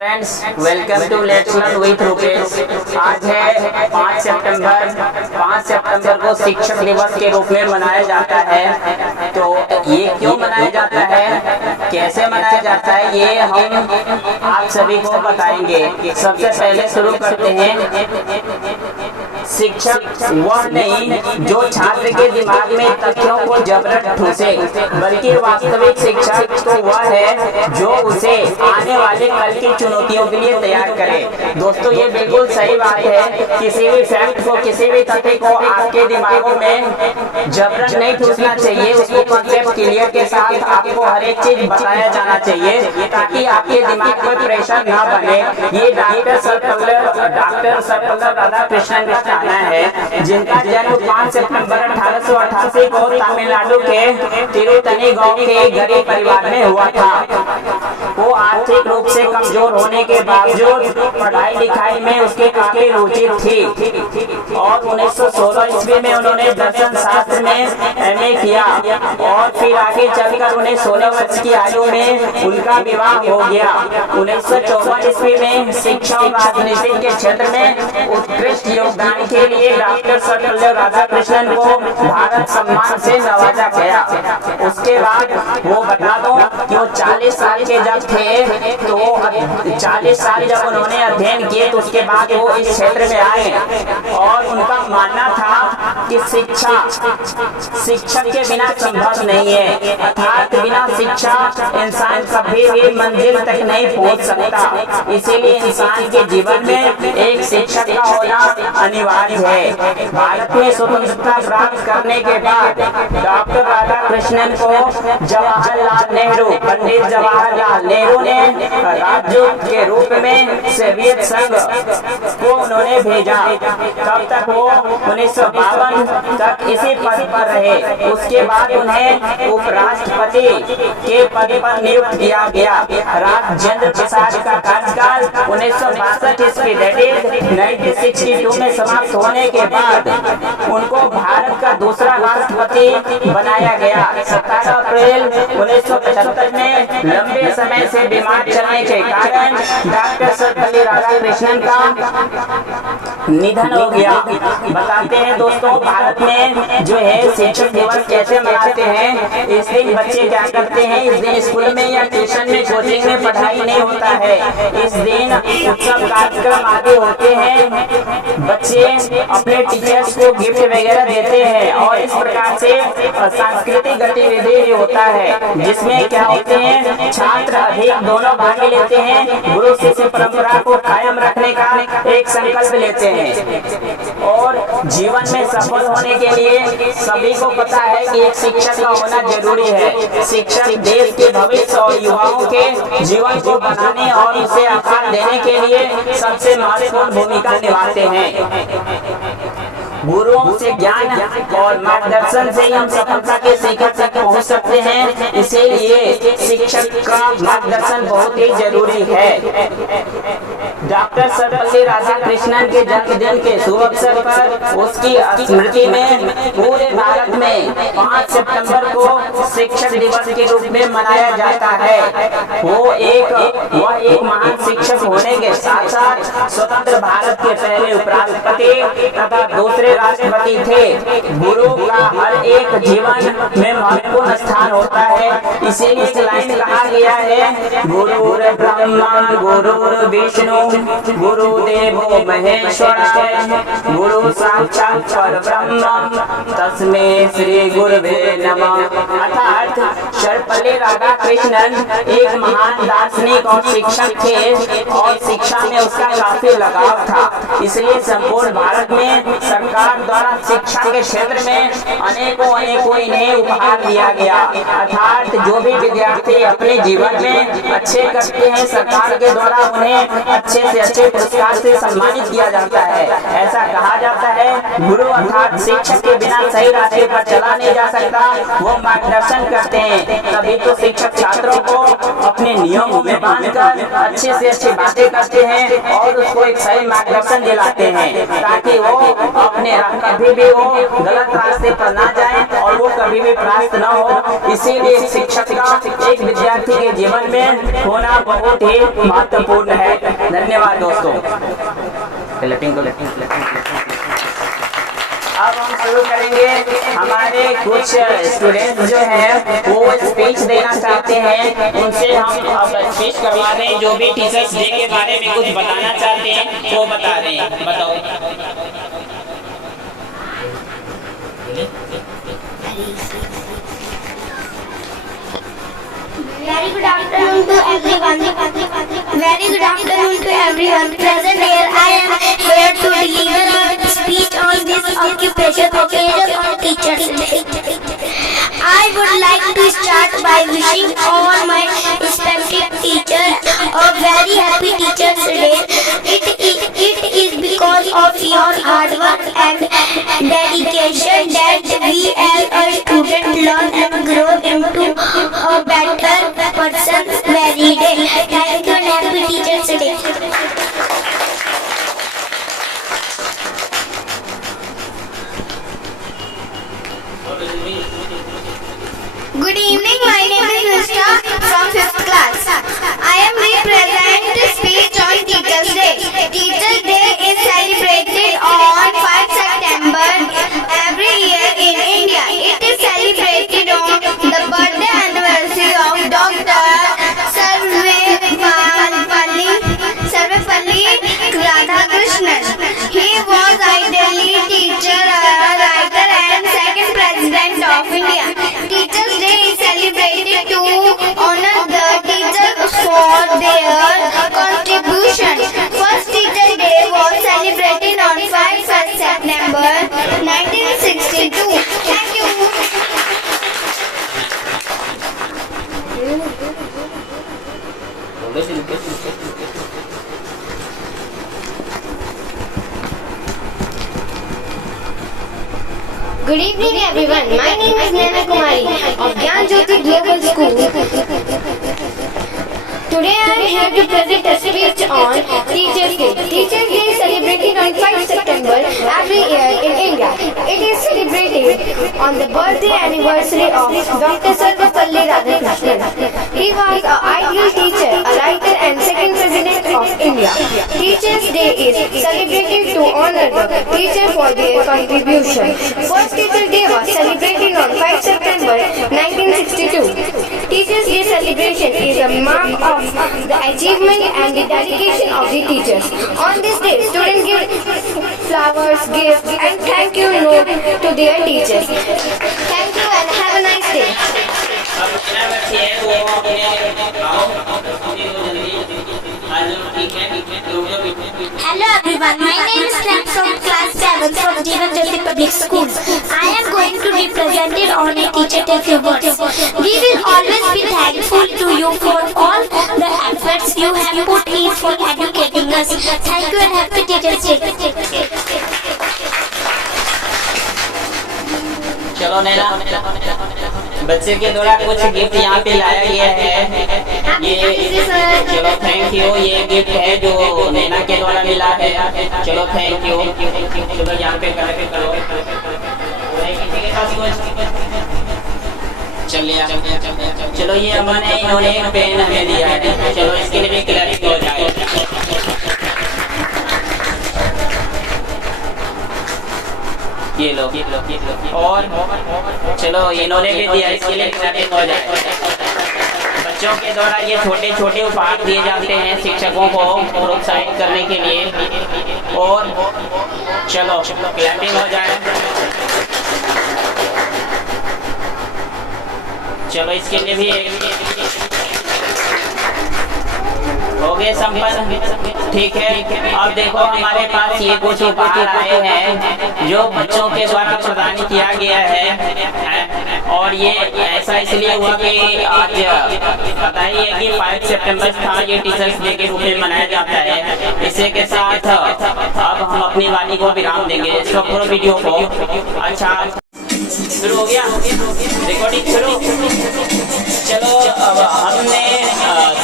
Friends, welcome to let's learn with Rupesh. आज है 5 सितंबर। 5 सितंबर को शिक्षक दिवस के रूप में मनाया जाता है। तो ये क्यों मनाया जाता है, कैसे मनाया जाता है, ये हम आप सभी को बताएंगे। सबसे पहले शुरू करते हैं। शिक्षक वह नहीं जो छात्र के दिमाग में तथ्यों को जबरन ठूसे, बल्कि वास्तविक शिक्षक तो वह है जो उसे आने वाले कल की चुनौतियों के लिए तैयार करे। दोस्तों, ये बिल्कुल सही बात है। किसी भी फैक्ट को, किसी भी तथ्य को आपके दिमागों में जबरन नहीं ठूसना चाहिए। उसको कॉन्सेप्ट क्लियर के साथ आपको हर एक चीज बताया जाना चाहिए, ताकि आपके दिमाग पर प्रेशर ना बने। ये डॉक्टर सर्वपल्ली राधाकृष्णन का कहना है, जिनका जन्म 5 सितंबर 1888 को तमिलनाडु के तिरुतनी गांव के गरीब परिवार में हुआ था। वो आर्थिक रूप से कमजोर होने के बावजूद पढ़ाई लिखाई में उसके काफी रुचि थी और 1916 ईस्वी में उन्होंने दर्शन शास्त्र में एमए किया और फिर आगे चलकर उन्हें 16 वर्ष की आयु में उनका विवाह हो गया। 1954 ईस्वी में शिक्षा और राजनीति के क्षेत्र में उत्कृष्ट योगदान के लिए डॉक्टर सर्वपल्ली राधाकृष्णन को भारत सम्मान से नवाजा गया। उसके बाद वो बता दो कि वो 40 साल के जब थे, तो 40 साल जब उन्होंने अध्ययन किए, तो उसके बाद वो इस क्षेत्र में आए और उनका मानना था कि शिक्षक के बिना संभव नहीं है, अर्थात बिना शिक्षा इंसान कभी भी मंजिल तक नहीं पहुंच सकता। इसीलिए इंसान के जीवन में एक शिक्षक का होना अनिवार्य है। भारत में स्वतंत्रता प्राप्त करने के बाद डॉक्टर राधाकृष्णन को पंडित जवाहरलाल नेहरू ने राजदूत के रूप में सोवियत संघ को उन्होंने भेजा। तब तक वो 1952 तक इसी पद पर रहे। उसके बाद उन्हें उपराष्ट्रपति के पद पर नियुक्त किया गया। राजेंद्र प्रसाद का कार्यकाल 1962 ईस्वी 1962 में समाप्त होने के बाद उनको भारत का दूसरा राष्ट्रपति बनाया गया। 17 अप्रैल 1975 में लंबे समय से बीमार चलने के कारण डॉक्टर सर्वपल्ली राधाकृष्णन का निधन हो गया। बताते हैं दोस्तों, भारत में जो है शिक्षक दिवस कैसे मनाते हैं। इस दिन बच्चे क्या करते हैं, इस दिन स्कूल में या ट्यूशन में, कोचिंग में पढ़ाई नहीं होता है। इस दिन उत्सव कार्यक्रम आदि होते हैं। बच्चे अपने टीचर्स को गिफ्ट वगैरह देते हैं और इस प्रकार से सांस्कृतिक गतिविधि भी होता है, जिसमें क्या होते हैं, छात्र अधिक दोनों भाग लेते हैं। गुरु शिष्य परंपरा को कायम रखने का एक संकल्प लेते हैं और जीवन में सफल होने के लिए सभी को पता है कि एक शिक्षक का होना जरूरी है। शिक्षक देश के भविष्य और युवाओं के जीवन को बनाने और उसे आकार देने के लिए सबसे महत्वपूर्ण भूमिका निभाते हैं। गुरुओं से ज्ञान और मार्गदर्शन से हम सफलता के शिखर तक पहुंच सकते हैं। इसीलिए शिक्षक का मार्गदर्शन बहुत ही जरूरी है। डॉक्टर सर्वपल्ली राधाकृष्णन के जन्मदिन के शुभ अवसर पर उसकी स्मृति में पूरे भारत में 5 सितंबर को शिक्षक दिवस के रूप में मनाया जाता है। वह एक महान शिक्षक होने के साथ साथ स्वतंत्र भारत के पहले उपराष्ट्रपति तथा दूसरे राष्ट्रपति थे। गुरु का हर एक जीवन में महत्वपूर्ण स्थान होता है। इसीलिए इस लाइन कहा गया है, गुरुर ब्रह्मा गुरुर विष्णु गुरुदेवो महेश्वराय गुरु साक्षात् परब्रह्म तस्मै श्री गुरुवे नमः। अर्थात सर्वपल्ली राधाकृष्णन एक महान दार्शनिक और शिक्षक थे और शिक्षा में उसका काफी लगाव था। इसलिए संपूर्ण भारत में सरकार द्वारा शिक्षा के क्षेत्र में अनेकों इन्हें उपहार दिया गया। अर्थात जो भी विद्यार्थी अपने जीवन में अच्छे करते हैं, सरकार के द्वारा उन्हें अच्छे से अच्छे पुरस्कार से सम्मानित किया जाता है। ऐसा कहा जाता है गुरु अर्थात शिक्षक के बिना सही रास्ते पर चला नहीं जा सकता। वो मार्गदर्शन करते हैं, तभी तो शिक्षक छात्रों को अपने नियमों में बांधकर अच्छे से अच्छी बातें करते हैं और उसको एक सही मार्गदर्शन दिलाते हैं, ताकि वो अपने कभी भी वो गलत रास्ते पर ना जाए और वो कभी भी भ्रष्ट न हो। इसीलिए शिक्षक का एक विद्यार्थी के जीवन में होना बहुत ही महत्वपूर्ण है। धन्यवाद दोस्तों। अब हम शुरू करेंगे। हमारे कुछ स्टूडेंट जो हैं वो स्पीच देना चाहते हैं, उनसे हम अब स्पीच करवा रहे हैं। जो भी टीचर्स डे के बारे में कुछ बताना चाहते हैं वो बता रहे हैं। बताओ। Very good afternoon to everyone. Very good afternoon to everyone present here. I am here to deliver a speech on this occupational occasion on Teachers Day. I would like to start by wishing all my respected teachers a very happy Teachers Day. It is because of your hard work and dedication that we as a student learn and grow into a better person every day. Thank you and happy Teachers Day. Good evening, my name is Nishta from 5th class. I am represent speech on Teachers Day. Teachers Day is celebrated on 5 September every year in India. It is celebrated on the birthday anniversary of Dr. Sarvepalli Radhakrishnan. He was ideally teacher, writer and second president of India. Teachers Day is celebrated to honor the teachers for their contribution. First Teacher Day was celebrated on 5 September 1962. Thank you. Good evening everyone. My name is Naina Kumari of Gyan Jyoti Global School. Today I am here to present a speech on Teachers Day. Teachers Day is celebrated on 5 September every year in India. It is celebrated on the birthday anniversary of Dr. Sarvepalli Radhakrishnan. He was an ideal teacher, a writer and second president of India. Teachers Day is celebrated to honor the teacher for their contribution. First Teacher Day was celebrated on 5 September 1962. Teachers Day celebration is a mark of the achievement and the dedication of the teachers. On this day, students give flowers, gifts and thank you note to their teachers. Thank you and have a nice day. Hello everyone, my name is Sam from class 7 from Gyan Jyoti Public School. I am going to represent it on a teacher day few words. We will always be thankful to you for all the efforts you have put in for educating us. Thank you and happy Teachers Day. चलो नैना, बच्चे के द्वारा कुछ gift यहाँ पे लाया गया है। ये चलो थैंक यू। ये गिफ्ट है जो नैना के द्वारा मिला है। चलो थैंक यू। चलो यहाँ पे करो। चलिए चलो ये हमारे इन्होंने एक पेन हमें दिया है। चलो इसके लिए भी क्लैरिटी हो जाए। ये लो और चलो इन्होंने भी दिया, इसके लिए क्लैपिंग हो जाए। बच्चों के द्वारा ये छोटे छोटे उपहार दिए जाते हैं शिक्षकों को प्रोत्साहित करने के लिए। और चलो क्लैपिंग हो जाए। चलो इसके लिए भी हो गए संपन्न। ठीक है, अब देखो हमारे पास ये कुछ उपहार आए हैं जो बच्चों के द्वारा प्रदान किया गया है। और ये ऐसा इसलिए हुआ कि आज पता ही है कि 5 सितंबर था, ये टीचर्स डे के रूप में मनाया जाता है। इसी के साथ अब हम अपनी वाणी को विराम देंगे। इसको पूरा वीडियो को अच्छा शुरू हो गया, रिकॉर्डिंग शुरू। चलो अब हमने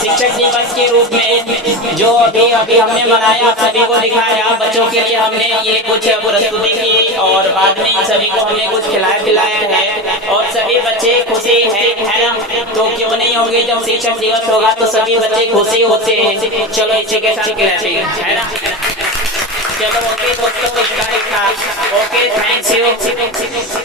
शिक्षक दिवस के रूप में जो अभी हमने मनाया, सभी को दिखाया, बच्चों के लिए हमने ये कुछ प्रस्तुति की और बाद में इन सभी को हमने कुछ खिलाया पिलाया है और सभी बच्चे खुशी है ना। तो क्यों नहीं होंगे, जब शिक्षक दिवस होगा तो सभी बच्चे खुशी होते हैं। चलो इसी के साथ क्लैपिंग है ना। चलो ओके दोस्तों, इतना ही था। Okay, thanks you.